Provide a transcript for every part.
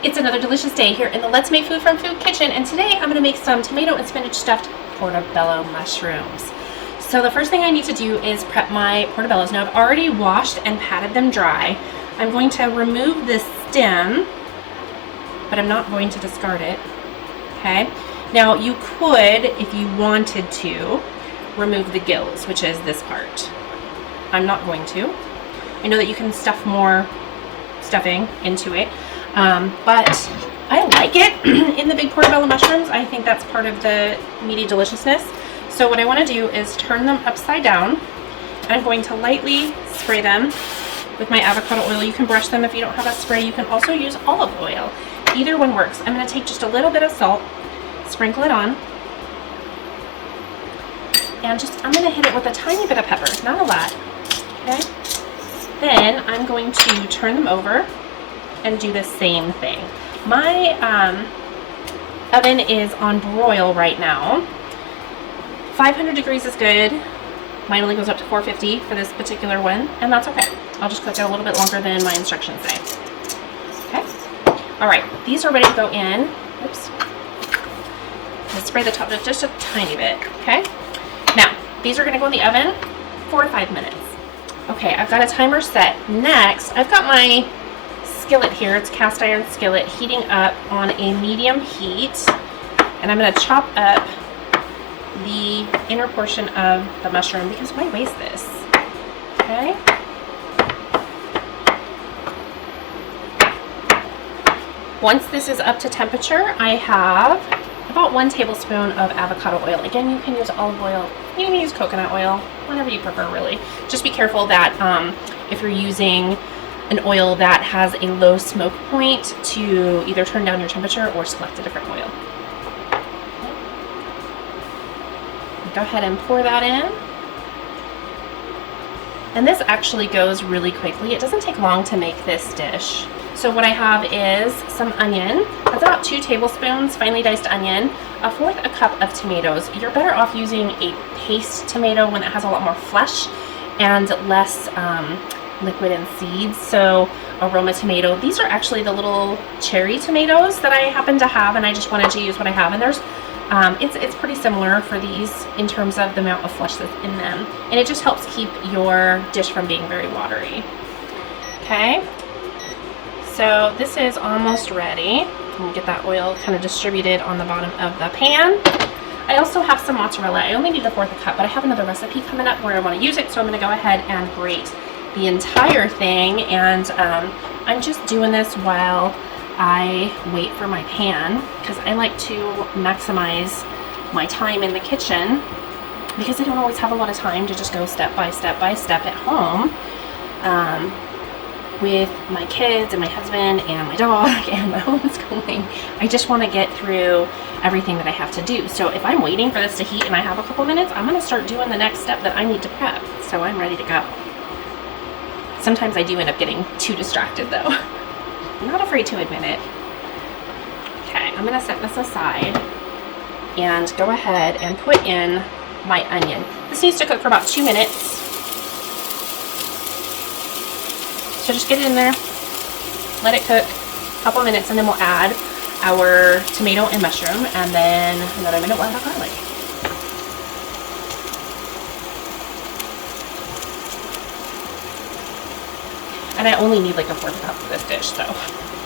It's another delicious day here in the Let's Make Food from Food kitchen, and today I'm going to make some tomato and spinach stuffed portobello mushrooms. So the first thing I need to do is prep my portobellos. Now I've already washed and patted them dry. I'm going to remove this stem, but I'm not going to discard it. Okay. Now you could, if you wanted to, remove the gills, which is this part. I'm not going to. I know that you can stuff more stuffing into it. But I like it in the big portobello mushrooms. I think that's part of the meaty deliciousness. So what I want to do is turn them upside down. I'm going to lightly spray them with my avocado oil. You can brush them if you don't have a spray. You can also use olive oil. Either one works. I'm going to take just a little bit of salt, sprinkle it on, and I'm going to hit it with a tiny bit of pepper, not a lot. Okay. Then I'm going to turn them over and do the same thing. My oven is on broil right now. 500 degrees is good. Mine only goes up to 450 for this particular one, and that's okay. I'll just cook it a little bit longer than my instructions say. Okay. All right, these are ready to go in. Oops. I'll spray the top just a tiny bit. Okay. Now these are going to go in the oven 4 to 5 minutes. Okay, I've got a timer set. Next, I've got my skillet here. It's cast iron skillet heating up on a medium heat, and I'm going to chop up the inner portion of the mushroom because why waste this? Okay. Once this is up to temperature, I have about 1 tablespoon of avocado oil. Again, you can use olive oil, you can use coconut oil, whatever you prefer really. Just be careful that if you're using an oil that has a low smoke point, to either turn down your temperature or select a different oil. Go ahead and pour that in. And this actually goes really quickly. It doesn't take long to make this dish. So what I have is some onion. That's about 2 tablespoons finely diced onion, 1/4 cup of tomatoes. You're better off using a paste tomato, one that has a lot more flesh and less liquid and seeds. So aroma tomato. These are actually the little cherry tomatoes that I happen to have, and I just wanted to use what I have. And there's it's pretty similar for these in terms of the amount of flesh that's in them, and it just helps keep your dish from being very watery. Okay, so this is almost ready. I'm gonna get that oil kind of distributed on the bottom of the pan. I also have some mozzarella. I only need 1/4 cup, but I have another recipe coming up where I want to use it, so I'm going to go ahead and grate the entire thing. And I'm just doing this while I wait for my pan, because I like to maximize my time in the kitchen, because I don't always have a lot of time to just go step by step by step at home with my kids and my husband and my dog and my homeschooling. I just want to get through everything that I have to do. So if I'm waiting for this to heat and I have a couple minutes, I'm going to start doing the next step that I need to prep. So I'm ready to go. Sometimes I do end up getting too distracted though. I'm not afraid to admit it. Okay, I'm going to set this aside and go ahead and put in my onion. This needs to cook for about 2 minutes. So just get it in there, let it cook a couple minutes, and then we'll add our tomato and mushroom, and then another minute we'll add our garlic. And I only need like 1/4 cup for this dish, so.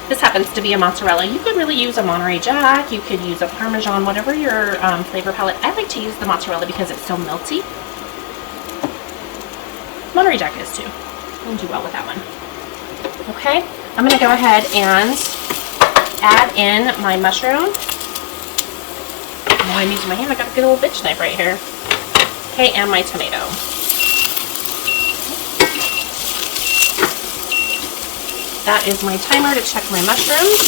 This happens to be a mozzarella. You could really use a Monterey Jack, you could use a Parmesan, whatever your flavor palette. I like to use the mozzarella because it's so melty. Monterey Jack is too. You'll do well with that one. Okay, I'm going to go ahead and add in my mushroom. Oh, I'm using my hand. I got a good old bitch knife right here. Okay, and my tomato. That is my timer to check my mushrooms.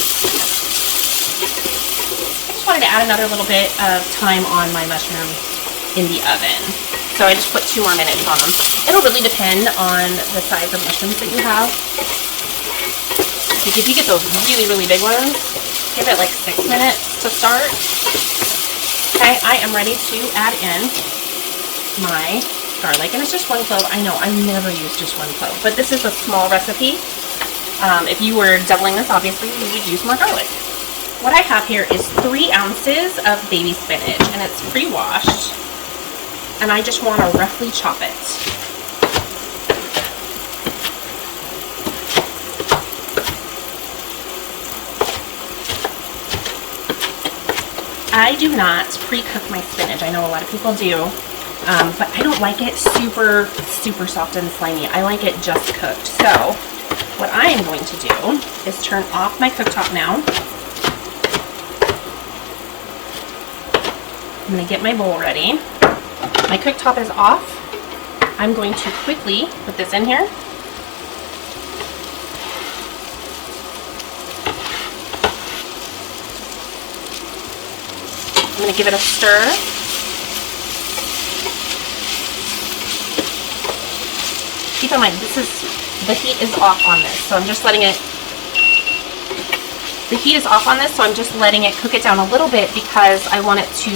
I just wanted to add another little bit of time on my mushrooms in the oven. So I just put 2 more minutes on them. It'll really depend on the size of mushrooms that you have. Like if you get those really, really big ones, give it like 6 minutes to start. Okay, I am ready to add in my garlic, and it's just 1 clove. I know I never use just 1 clove, but this is a small recipe. If you were doubling this, obviously you would use more garlic. What I have here is 3 ounces of baby spinach, and it's pre-washed, and I just want to roughly chop it. I do not pre-cook my spinach. I know a lot of people do, but I don't like it super soft and slimy. I like it just cooked. So what I am going to do is turn off my cooktop now. I'm going to get my bowl ready. My cooktop is off. I'm going to quickly put this in here. I'm going to give it a stir. Keep in mind, the heat is off on this, so I'm just letting it, the heat is off on this, so I'm just letting it cook it down a little bit because I want it to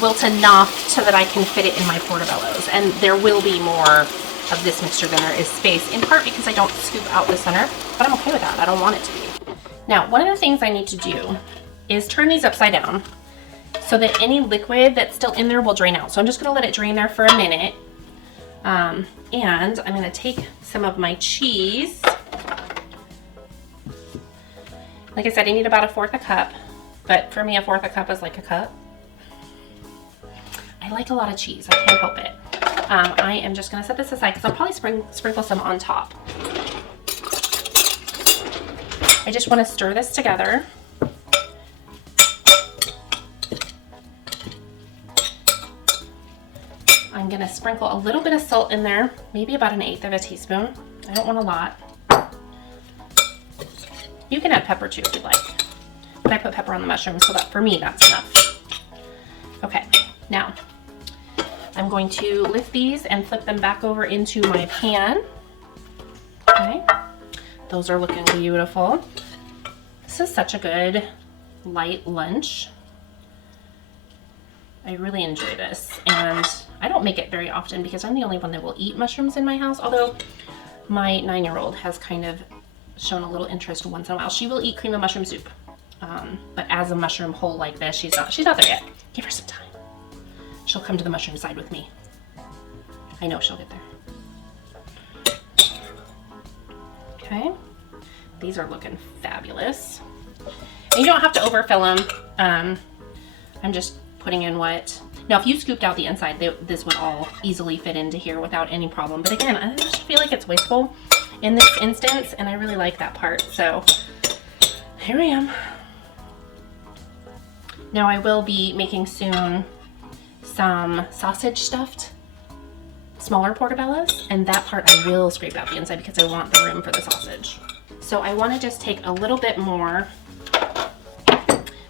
wilt enough so that I can fit it in my portobellos. And there will be more of this mixture than there is space, in part because I don't scoop out the center, but I'm okay with that. I don't want it to be. Now, one of the things I need to do is turn these upside down so that any liquid that's still in there will drain out. So I'm just gonna let it drain there for a minute. And I'm gonna take some of my cheese. Like I said, I need about 1/4 cup, but for me, 1/4 cup is like a cup. I like a lot of cheese, I can't help it. I am just gonna set this aside because I'll probably sprinkle some on top. I just wanna stir this together. I'm gonna sprinkle a little bit of salt in there, maybe about 1/8 of a teaspoon. I don't want a lot. You can add pepper too if you'd like, but I put pepper on the mushrooms, so that for me, that's enough. Okay, now I'm going to lift these and flip them back over into my pan. Okay, those are looking beautiful. This is such a good light lunch. I really enjoy this, and I don't make it very often because I'm the only one that will eat mushrooms in my house, although my 9-year-old has kind of shown a little interest once in a while. She will eat cream of mushroom soup, but as a mushroom whole like this, she's not there yet. Give her some time. She'll come to the mushroom side with me. I know she'll get there. Okay, these are looking fabulous. And you don't have to overfill them. I'm just putting in what, now if you scooped out the inside, this would all easily fit into here without any problem. But again, I just feel like it's wasteful in this instance, and I really like that part. So here I am. Now I will be making soon some sausage stuffed smaller portobellos, and that part I will scrape out the inside because I want the room for the sausage. So I want to just take a little bit more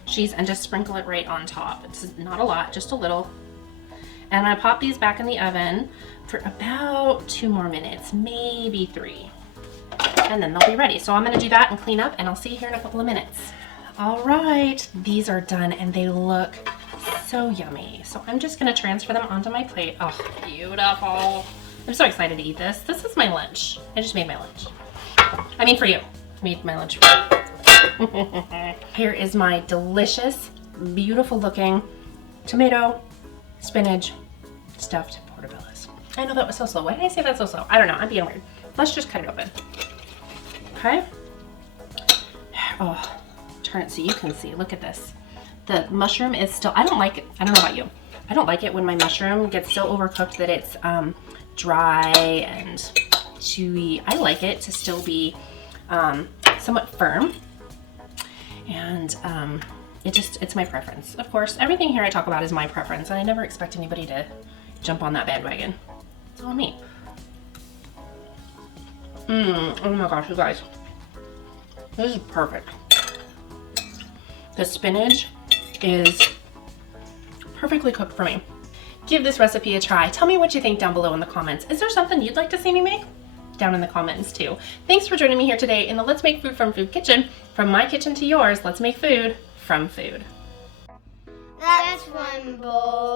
cheese and just sprinkle it right on top. It's not a lot, just a little. And I pop these back in the oven for about 2 more minutes, maybe 3. And then they'll be ready. So I'm gonna do that and clean up, and I'll see you here in a couple of minutes. All right, these are done and they look so yummy. So I'm just gonna transfer them onto my plate. Oh, beautiful. I'm so excited to eat this. This is my lunch. I just made my lunch. I mean for you, I made my lunch for you. Here is my delicious, beautiful looking tomato, spinach, stuffed portobellos. I know that was so slow. Why did I say that so slow? I don't know, I'm being weird. Let's just cut it open. Okay. Oh, turn it so you can see. Look at this. The mushroom is still, I don't like it. I don't know about you. I don't like it when my mushroom gets so overcooked that it's dry and chewy. I like it to still be somewhat firm. And it's my preference. Of course, everything here I talk about is my preference, and I never expect anybody to jump on that bandwagon. It's all me. Oh my gosh, you guys. This is perfect. The spinach is perfectly cooked for me. Give this recipe a try. Tell me what you think down below in the comments. Is there something you'd like to see me make? Down in the comments too. Thanks for joining me here today in the Let's Make Food from Food kitchen. From my kitchen to yours, let's make food from food. That's one bowl.